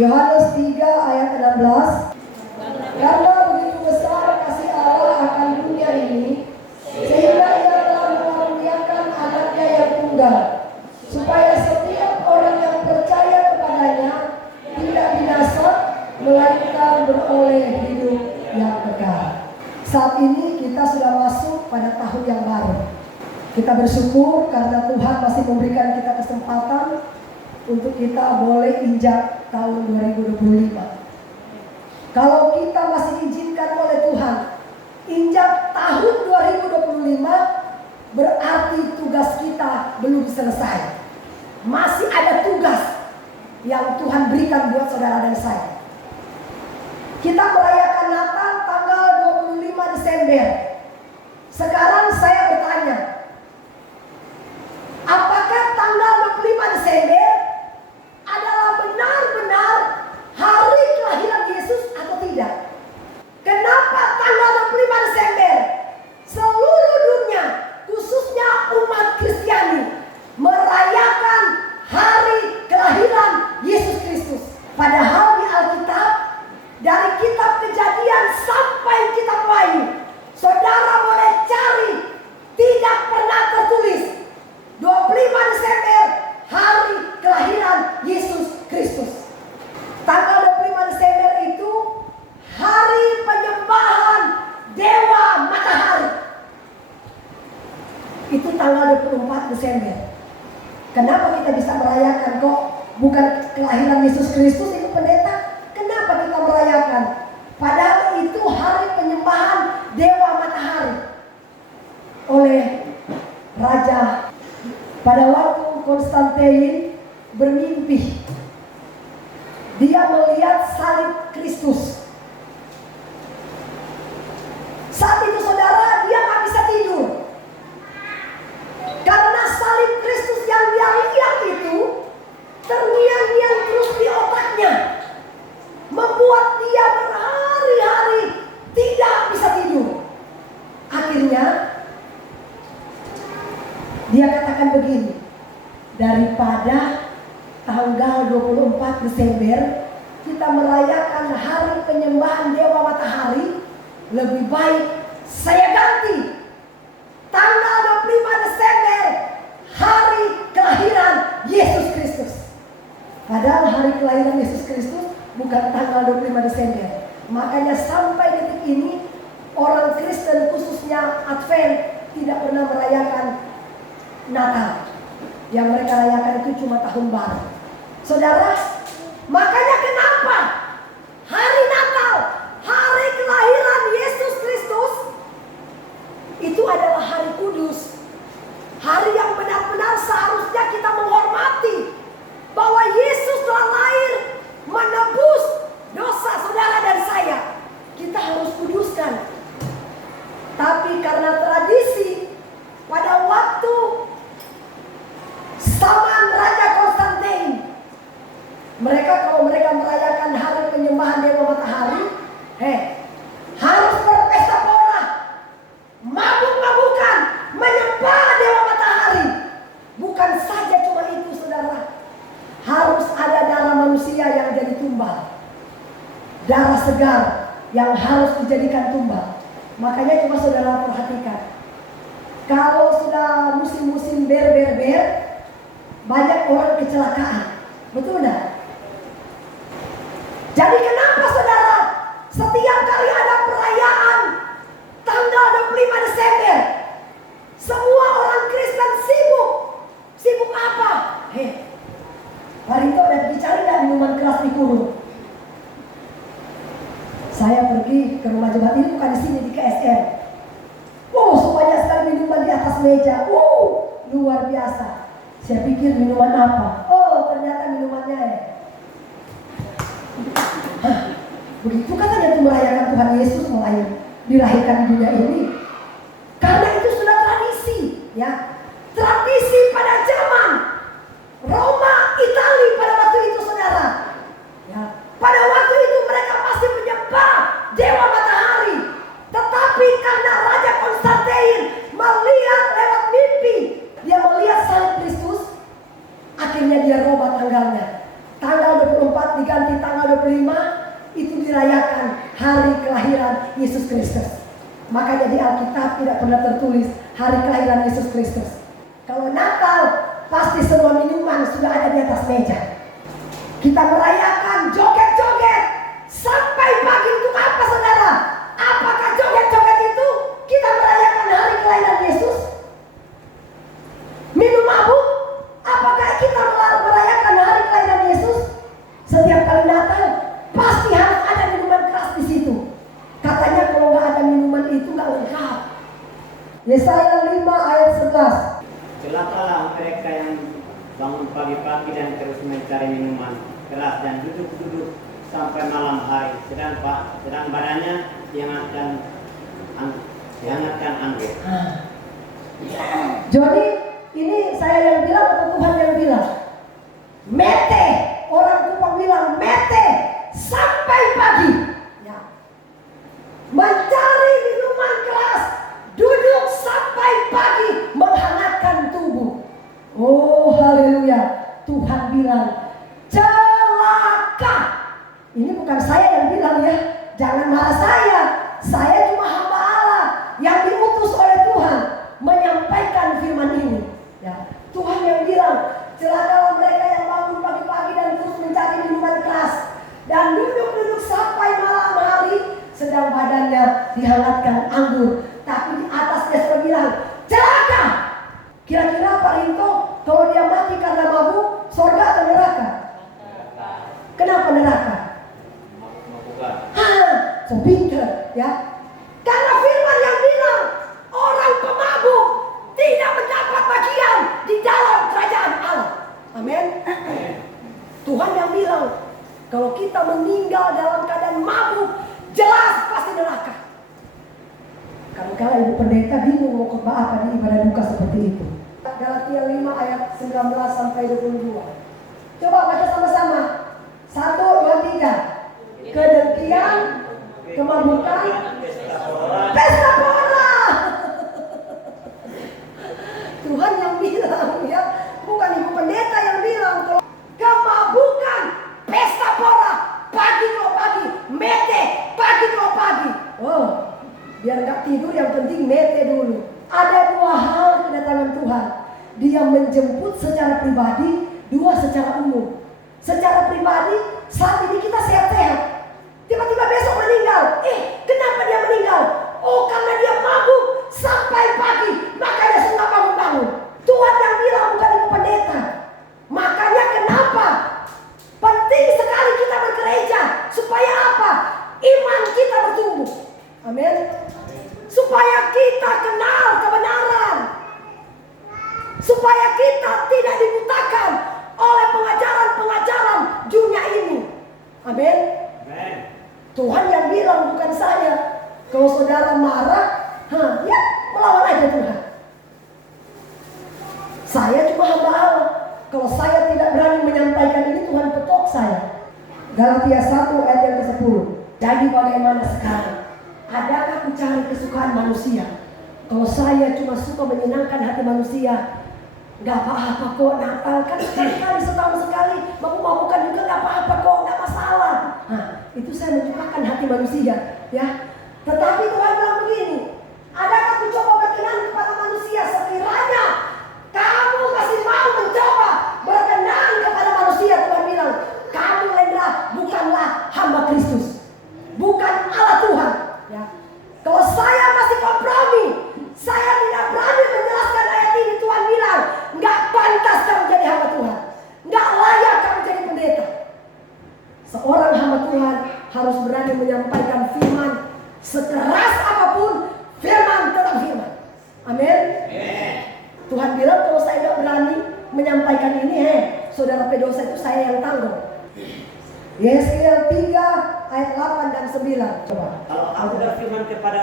Yohanes 3 ayat 16. Karena begitu besar kasih Allah akan dunia ini, sehingga Ia telah mengaruniakan anaknya yang tunggal, supaya setiap orang yang percaya kepadanya tidak binasa, melainkan beroleh hidup yang kekal. Saat ini kita sudah masuk pada tahun yang baru. Kita bersyukur karena Tuhan masih memberikan kita kesempatan untuk kita boleh injak tahun 2025. Kalau kita masih diizinkan oleh Tuhan injak tahun 2025, berarti tugas kita belum selesai. Masih ada tugas yang Tuhan berikan buat saudara dan saya. Kita merayakan Natal tanggal 25 Desember. Sekarang saya bertanya, apakah tanggal 25 Desember adalah benar-benar hari kelahiran Yesus atau tidak? Kenapa tanggal 25 Desember seluruh dunia, khususnya umat Kristiani, merayakan hari kelahiran Yesus Kristus? Padahal di Alkitab, dari kitab Kejadian sampai kitab Wahyu, saudara boleh cari, tidak pernah tertulis 25 Desember hari kelahiran Yesus Kristus. Tanggal 25 Desember itu hari penyembahan Dewa Matahari. Itu tanggal 24 Desember. Kenapa kita bisa merayakan kok bukan kelahiran Yesus Kristus itu, pendeta? Kenapa kita merayakan? Padahal itu hari penyembahan Dewa Matahari oleh Raja. Pada waktu Konstantin bermimpi, dia melihat salib Kristus. Saat itu saudara, dia gak bisa tidur, karena salib Kristus yang dia lihat itu terngiang-ngiang terus di otaknya, membuat dia berhari-hari tidak bisa tidur. Akhirnya dia katakan begini, daripada tanggal 24 Desember kita merayakan hari penyembahan Dewa Matahari, lebih baik saya ganti tanggal 25 Desember hari kelahiran Yesus Kristus. Padahal hari kelahiran Yesus Kristus bukan tanggal 25 Desember. Makanya sampai detik ini orang Kristen, khususnya Advent, tidak pernah merayakan Natal. Yang mereka rayakan itu cuma tahun baru. Saudara, makanya kenapa hari Natal, hari kelahiran Yesus Kristus, itu adalah hari kudus. Hari yang benar-benar seharusnya kita menghormati bahwa Yesus telah lahir menebus dosa saudara dan saya. Kita harus kuduskan. Tapi karena tradisi, pada waktu zaman Raja Konstantin, kalau mereka merayakan hari penyembahan Dewa Matahari, harus berpesta pora, mabuk-mabukan, menyembah Dewa Matahari. Bukan saja cuma itu saudara, harus ada darah manusia yang jadi tumbal, darah segar yang harus dijadikan tumbal. Makanya coba saudara perhatikan, kalau sudah musim-musim ber-ber-ber, banyak orang kecelakaan, betul enggak? Jadi kenapa saudara setiap kali ada perayaan tanggal 25 Desember, semua orang Kristen sibuk? Sibuk apa? Pak Rito udah dicari gak minuman keras di kurung? Saya pergi ke rumah jemaat ini, bukan di sini, di KSM. Banyak sekali minuman di atas meja. Luar biasa. Saya pikir minuman apa? Ternyata minumannya begitu katanya itu merayakan Tuhan Yesus dilahirkan di dunia ini. Karena itu sudah tradisi, ya. Tradisi pada zaman Roma, Italia pada waktu itu saudara. Ya. Pada waktu itu mereka masih menyembah Dewa Matahari. Tetapi karena Raja Konstantin melihat lewat mimpi, dia melihat salib Kristus, akhirnya dia rubah tanggalnya. Tanggal 24 diganti tanggal tanggal 25 itu dirayakan hari kelahiran Yesus Kristus. Makanya di Alkitab tidak pernah tertulis hari kelahiran Yesus Kristus. Kalau Natal pasti semua minuman sudah ada di atas meja. Kita merayakan joget-joget sampai pagi. Untuk apa saudara? Apakah joget-joget itu kita merayakan hari kelahiran Yesus? Minum mabuk? Apakah kita merayakan hari kelahiran Yesus? Setiap kali Natal pasti harus ada minuman keras di situ. Katanya kalau nggak ada minuman itu nggak lengkap. Yesaya 5 ayat 11. Celakalah mereka yang bangun pagi-pagi dan terus mencari minuman keras dan duduk-duduk sampai malam hari, sedang badannya dihangatkan anggur. Jadi ini saya yang bilang atau Tuhan yang bilang? Mete, orang Kupang bilang mete sampai pagi. Ya. Mencari minuman keras, duduk sampai pagi, menghangatkan tubuh. Oh haleluya. Tuhan bilang celaka. Ini bukan saya yang bilang ya. Jangan marah saya. Saya cuma hamba Allah yang diutus oleh Tuhan menyampaikan firman ini. Ya. Tuhan yang bilang celakalah mereka yang bangun pagi-pagi dan terus mencari minuman keras dan duduk-duduk sampai malam hari, sedang badannya dihangatkan anggur. Tapi di atasnya sudah bilang celaka. Kira-kira Pak Rinto kalau dia mati karena mabuk, surga atau neraka? Kenapa neraka? So pinter ya. Karena firman yang bilang orang pemabuk tidak mendapat bagian di dalam kerajaan Allah. Amin. Tuhan yang bilang kalau kita meninggal dalam keadaan mabuk, jelas pasti neraka. Kadang-kadang ibu pendeta bingung mau khotbah apa di ibadah duka seperti itu. Galatia 5 ayat 19 sampai 22. Coba baca sama-sama. 1, 2, 3. Kedengkian, kemabukan, pesta pora. Tuhan yang bilang ya, bukan ibu pendeta yang bilang. Kalau kemabukan, pesta pora, pagi kau pagi, mete, pagi kau pagi. Oh, biar nggak tidur yang penting mete dulu. Ada 2 hal kedatangan Tuhan. Dia menjemput secara pribadi, 2 secara umum. Secara pribadi, saat ini kita sehat-sehat. Tiba-tiba besok meninggal. Kenapa dia meninggal? Oh, karena dia mabuk sampai pagi, makanya sudah bangun-bangun. Tuhan yang bilang, bukan ibu pendeta. Makanya kenapa penting sekali kita bergereja. Supaya apa? Iman kita bertumbuh. Amin. Supaya kita kenal kebenaran. Supaya kita tidak dibutakan oleh pengajaran-pengajaran dunia ini. Amin. Tuhan yang bilang, bukan saya. Kalau saudara marah, ya melawan aja Tuhan. Saya cuma hamba Allah. Kalau saya tidak berani menyampaikan ini, Tuhan petok saya. Galatia 1 ayat yang ke-10. Jadi bagaimana sekarang? Adakah aku cari kesukaan manusia? Kalau saya cuma suka menyenangkan hati manusia, nggak apa-apa kok. Natal kan sekali setahun sekali, mabuk-mabukan juga nggak apa-apa kok, nggak masalah. Itu saya menyukakan hati manusia, ya. Tetapi Tuhan bilang begini, adakah aku coba berkenan kepada manusia? Sekiranya kamu masih mau mencoba berkenan kepada manusia, Tuhan bilang, kamu Lendra bukanlah hamba Kristus, bukan Allah Tuhan. Ya. Kalau saya masih kompromi, saya tidak berani menjelaskan ayat ini. Tuhan bilang, nggak pantas kamu jadi hamba Tuhan, nggak layak kamu jadi pendeta. Seorang hamba Tuhan harus berani menyampaikan firman. Sekeras apapun, firman tetap firman. Amin. Tuhan bilang kalau saya nggak berani menyampaikan ini, saudara pedosa itu saya yang tanggung. Yesaya 3 ayat 8 dan 9. Coba. Kalau aku berfirman kepada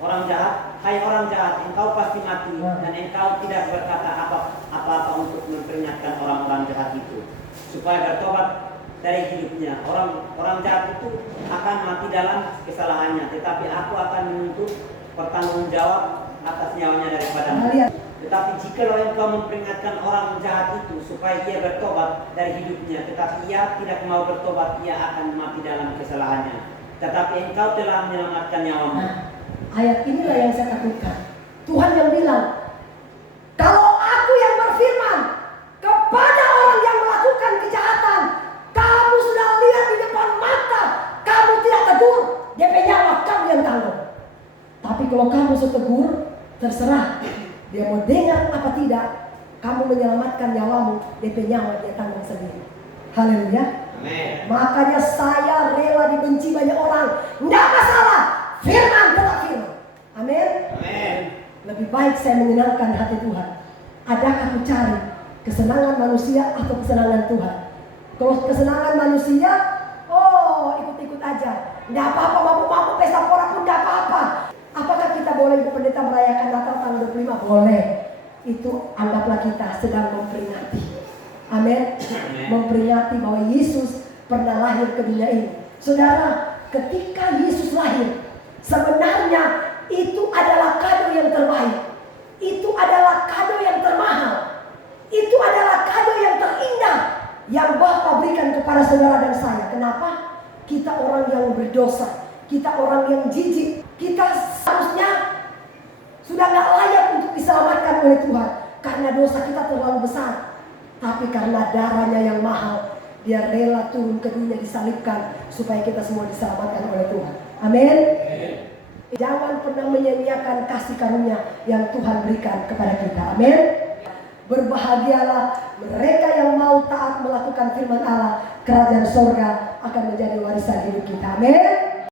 orang jahat, hai orang jahat, engkau pasti mati, dan engkau tidak berkata apa-apa untuk memperingatkan orang-orang jahat itu supaya bertobat dari hidupnya. Orang jahat itu akan mati dalam kesalahannya, tetapi aku akan menuntut pertanggungjawab atas nyawanya daripada. Lihat, Tetapi jikalau engkau memperingatkan orang jahat itu supaya ia bertobat dari hidupnya, tetapi ia tidak mau bertobat, ia akan mati dalam kesalahannya. Tetapi engkau telah menyelamatkan nyawamu. Nah, ayat inilah yang saya takutkan. Tuhan yang bilang, kalau aku yang berfirman kepada orang yang melakukan kejahatan, kamu sudah lihat di depan mata, kamu tidak tegur, DP nyawa kamu yang tanggung. Tapi kalau kamu setegur, terserah dia mau dengar apa tidak, kamu menyelamatkan nyawamu, DP nyawa dia tanggung sendiri. Haleluya. Amen. Makanya saya rela dibenci banyak orang, enggak masalah, firman tetap firman. Amin. Amen. Lebih baik saya menyenangkan hati Tuhan. Adakah aku cari kesenangan manusia atau kesenangan Tuhan? Kalau kesenangan manusia, oh ikut-ikut aja, enggak apa-apa, mabuk-mabuk pesta pora pun enggak apa-apa. Apakah kita boleh Ibu Pendeta merayakan Natal tanggal 25? Boleh. Itu anggaplah kita sedang memperingati. Amin. Memperingati bahwa Yesus pernah lahir ke dunia ini. Saudara, ketika Yesus lahir, sebenarnya itu adalah kado yang terbaik. Itu adalah kado yang termahal. Itu adalah kado yang terindah yang Bapa berikan kepada saudara dan saya. Kenapa? Kita orang yang berdosa, kita orang yang jijik, kita seharusnya sudah gak layak untuk diselamatkan oleh Tuhan karena dosa kita terlalu besar. Tapi karena darahnya yang mahal, dia rela turun ke dunia disalibkan supaya kita semua diselamatkan oleh Tuhan. Amin. Jangan pernah menyia-nyiakan kasih karunia yang Tuhan berikan kepada kita. Amin. Berbahagialah mereka yang mau taat melakukan firman Allah, kerajaan sorga akan menjadi warisan hidup kita. Amin.